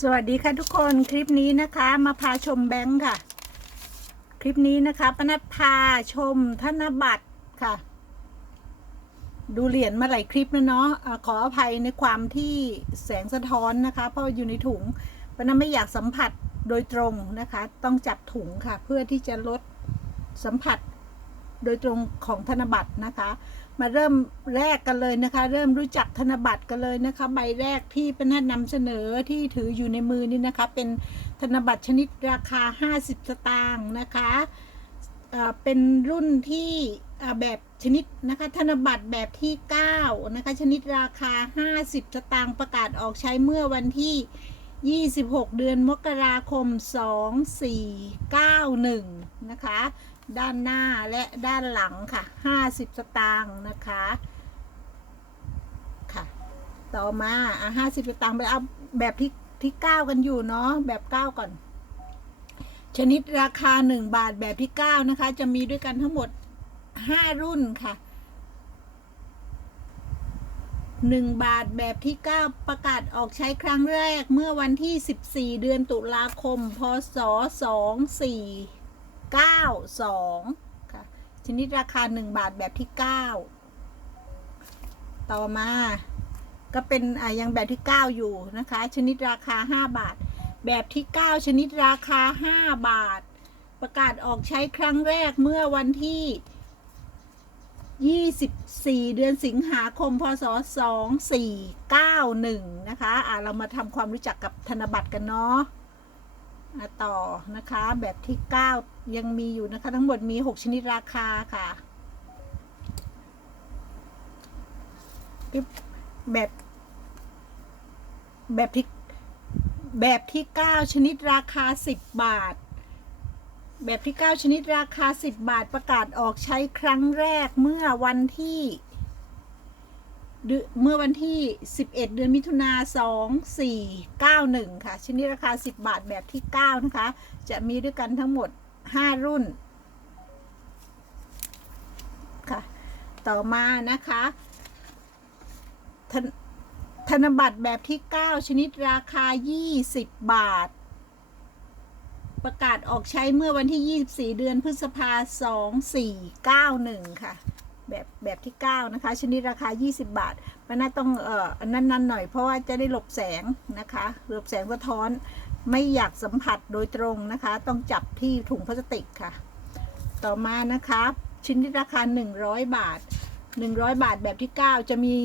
สวัสดีค่ะทุกคนคลิปนี้นะคะมาพาชมแบงค์ค่ะ คลิปนี้นะคะปนัดพาชมธนบัตรค่ะ ดูเหรียญมาหลายคลิปแล้วเนาะะขออภัยในความที่แสงสะท้อนนะคะ เพราะอยู่ในถุงปนัดไม่อยากสัมผัสโดยตรงนะคะ ต้องจับถุงค่ะ เพื่อที่จะลดสัมผัสโดยตรงของธนบัตรนะคะ มาเริ่มแรกกันเลยนะคะ เริ่มรู้จักธนบัตรกันเลยนะคะ ใบแรกที่เป็นนำเสนอที่ถืออยู่ในมือนี่นะคะ เป็นธนบัตรชนิดราคา 50 สตางค์นะคะเอ่อเป็นรุ่นที่แบบชนิดนะคะธนบัตรแบบที่ 9 นะคะ ชนิดราคา 50 สตางค์ประกาศออกใช้เมื่อวันที่ 26 เดือนมกราคม 2491 นะคะ ด้านหน้าและด้านหลังค่ะ 50 สตางค์นะคะค่ะ ต่อมาอะ50สตางค์ไปเอาแบบที่ที่9กันอยู่เนาะแบบ9ก่อน ชนิดราคา 1 บาทแบบที่ 9 นะคะ จะมีด้วยกันทั้งหมด 5 รุ่นค่ะ 1 บาทแบบที่ 9 ประกาศออกใช้ครั้งแรกเมื่อวันที่ 14 เดือนตุลาคม พศ 24 92ค่ะชนิดราคา 1 บาทแบบที่ 9 ต่อมาก็เป็นอะยังแบบที่ 9 อยู่นะคะ ชนิดราคา 5 บาท แบบที่ 9 ชนิดราคา 5 บาท ประกาศออกใช้ครั้งแรกเมื่อวันที่24 เดือนสิงหาคม พศ 2491 นะคะ อะเรามาทำความรู้จักกับธนบัตรกันเนาะ ต่อนะคะ แบบที่ 9 ยังมีอยู่นะคะ ทั้งหมดมี 6 ชนิดราคาค่ะแบบแบบที่แบบที่ 9 ชนิดราคา 10 บาท แบบที่ 9 ชนิดราคา 10 บาทประกาศออกใช้ครั้งแรกเมื่อวันที่ เมื่อวันที่ 11 เดือนมิถุนา2491 ค่ะชนิดราคา 10 บาทแบบที่ 9 นะคะ จะมีด้วยกันทั้งหมด 5 รุ่น ค่ะ ต่อมานะคะธธนบัตรแบบที่ 9 ชนิดราคา 20 บาท ประกาศออกใช้เมื่อวันที่ 24 เดือนพฤษภา2491 ค่ะ แบบแบบที่ 9 นะคะ ชนิดราคา 20 บาท มันน่าต้องเอ่ออันนั้นๆหน่อยเพราะว่าจะได้หลบแสงนะคะหลบแสงสะท้อนไม่อยากสัมผัสโดยตรงนะคะ ต้องจับที่ถุงพลาสติกค่ะ ต่อมานะคะชนิดราคา 100 บาท 100 บาทแบบที่ 9 จะมี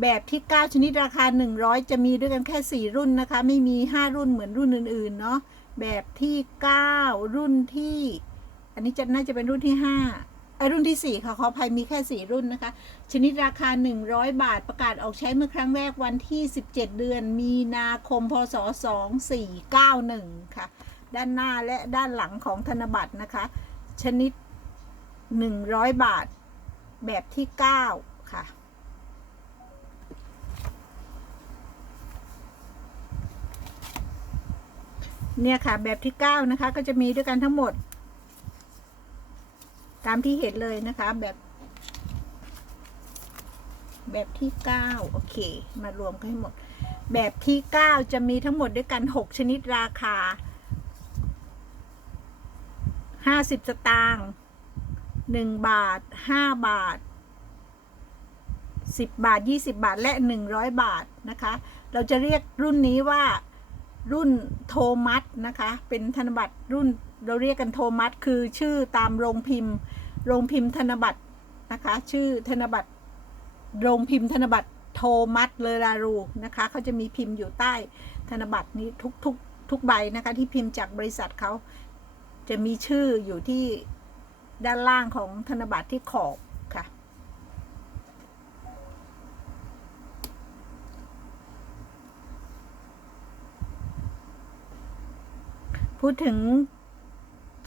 แบบที่ 9 ชนิดราคา 100 จะมีด้วยกันแค่ 4 รุ่นนะคะ ไม่มี 5 รุ่นเหมือนรุ่นอื่น ๆ เนาะแบบที่ 9 รุ่นที่ อันนี้จะน่าจะเป็นรุ่นที่ 5 รุ่นที่ 4 ค่ะ ขออภัยมีแค่ 4 รุ่นนะคะ ชนิดราคา 100 บาทประกาศออกใช้เมื่อครั้งแรกวันที่ 17 เดือน มีนาคม พศ 2491 ค่ะ ด้านหน้าและด้านหลังของธนบัตรนะคะ ชนิด 100 บาทแบบที่ 9 ค่ะเนี่ยค่ะแบบที่ 9 นะคะ ก็จะมีด้วยกันทั้งหมด ตามที่เห็นเลยนะคะแบบ แบบที่9โอเค มารวมกันให้หมด แบบที่9จะมีทั้งหมดด้วยกัน6ชนิดราคา50สตางค์1บาท5บาท10บาท20บาทและ100บาทนะคะ เราจะเรียกรุ่นนี้ว่ารุ่นโทมัสนะคะ เป็นธนบัตรรุ่น เราเรียกกันโทมัสคือชื่อตามโรงพิมพ์ โรงพิมพ์ธนบัตรนะคะ ชื่อธนบัตร โรงพิมพ์ธนบัตรโทมัสเลรารูนะคะเขาจะมีพิมพ์อยู่ใต้ธนบัตรนี้ทุกทุกทุกใบนะคะที่พิมพ์จากบริษัทเขาจะมีชื่ออยู่ที่ด้านล่างของธนบัตรที่ขอบค่ะ พูดถึง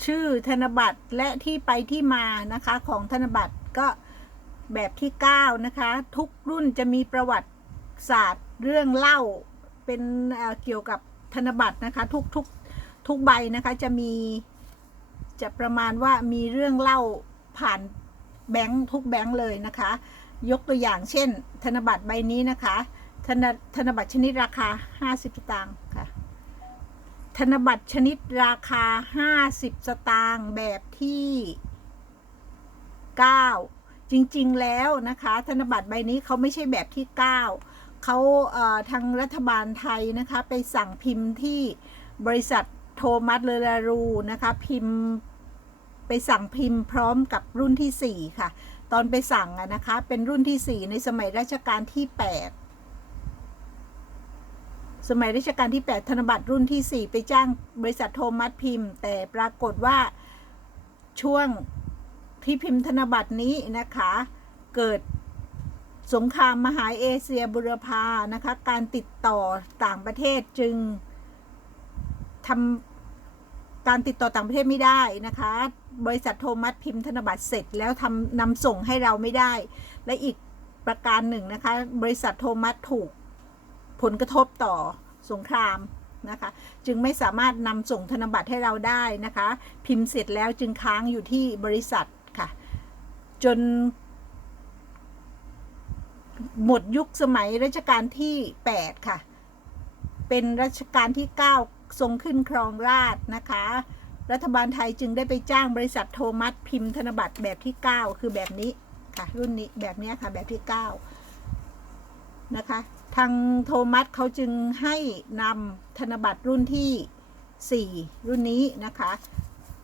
ชื่อธนบัตรและที่ไปที่มานะคะของธนบัตรก็แบบที่ 9 นะคะ ทุกรุ่นจะมีประวัติศาสตร์เรื่องเล่าเป็นเเกี่ยวกับธนบัตรนะคะ ทุกทุกทุกใบนะคะจะมีจะประมาณว่ามีเรื่องเล่าผ่านแบงค์ทุกแบงค์เลยนะคะ ยกตัวอย่างเช่น ธนบัตรใบนี้นะคะ ธนธนบัตรชนิดราคา 50สตางค์ค่ะ ธนบัตรชนิดราคา 50 สตางค์แบบที่ 9 จริงๆแล้วนะคะ ธนบัตรใบนี้เขาไม่ใช่แบบที่ 9เขาเอ่อทางรัฐบาลไทยนะคะ ไปสั่งพิมพ์ที่บริษัทโทมัสเลรารูนะคะพิมพ์ไปสั่งพิมพ์พร้อมกับรุ่นที่ 4 ค่ะ ตอนไปสั่งนะคะ เป็นรุ่นที่ 4 ในสมัยรัชกาลที่ 8 สมัยรัชกาลที่ 8 ธนบัตรรุ่นที่ 4 ไปจ้างบริษัทโทมัสพิมพ์ แต่ปรากฏว่าช่วงที่พิมพ์ธนบัตรนี้นะคะ เกิดสงครามมหาเอเชียบุรพานะคะ การติดต่อต่างประเทศจึงทำการติดต่อต่างประเทศไม่ได้นะคะ บริษัทโทมัสพิมพ์ธนบัตรเสร็จแล้วทำนำส่งให้เราไม่ได้ และอีกประการหนึ่งนะคะ บริษัทโทมัสถูก ผลกระทบต่อสงครามนะคะ จึงไม่สามารถนำส่งธนบัตรให้เราได้นะคะ พิมพ์เสร็จแล้วจึงค้างอยู่ที่บริษัทค่ะ จน หมดยุคสมัยรัชกาลที่ 8 ค่ะ เป็นรัชกาลที่ 9 ทรงขึ้นครองราชนะคะ รัฐบาลไทยจึงได้ไปจ้างบริษัทโทมัสพิมพ์ธนบัตรแบบที่ 9 คือแบบนี้ค่ะ รุ่นนี้แบบนี้ค่ะแบบที่ 9 นะคะ ทางโทมัสเขาจึงให้นำธนบัตรรุ่นที่ 4 รุ่นนี้นะคะ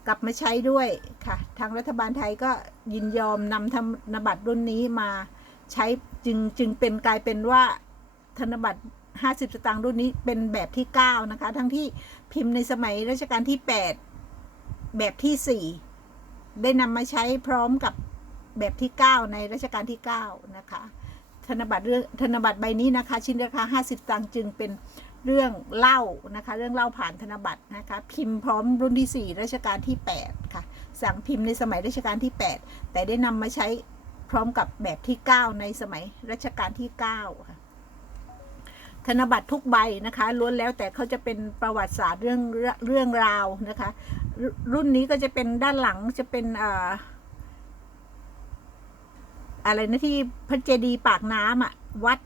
กลับมาใช้ด้วยค่ะ ทางรัฐบาลไทยก็ยินยอมนำธนบัตรรุ่นนี้มาใช้จึงจึงเป็นกลายเป็นว่าธนบัตร 50 สตางค์รุ่นนี้เป็นแบบที่ 9 นะคะ ทั้งที่พิมพ์ในสมัยรัชกาลที่ 8 แบบที่ 4 ได้นำมาใช้พร้อมกับแบบที่ 9 ในรัชกาลที่ 9 นะคะ ธนบัตรเรื่องธนบัตรใบนี้นะคะ ชิ้นราคา 50 ตังค์จึงเป็นเรื่องเล่านะคะ เรื่องเล่าผ่านธนบัตรนะคะ พิมพ์พร้อมรุ่นที่ 4 รัชกาลที่ 8 ค่ะ สั่งพิมพ์ในสมัยรัชกาลที่ 8 แต่ได้นำมาใช้พร้อมกับแบบที่ 9 ในสมัยรัชกาลที่ 9 ค่ะ ธนบัตรทุกใบนะคะล้วนแล้วแต่เขาจะเป็นประวัติศาสตร์เรื่องเรื่องราวนะคะรรุ่นนี้ก็จะเป็นด้านหลังจะเป็นอ่า อะไรนะที่พระเจดีย์ปากน้ำอะ วัด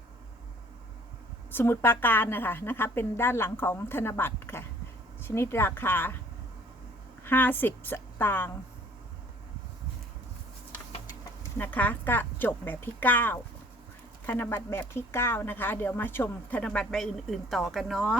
สมุทรปราการนะคะนะคะ เป็นด้านหลังของธนบัตรค่ะ ชนิดราคาห้าสิบสตางค์นะคะก็จบแบบที่เก้าธนบัตรแบบที่เก้านะคะ เดี๋ยวมาชมธนบัตรใบอื่น ๆ ต่อกันเนาะ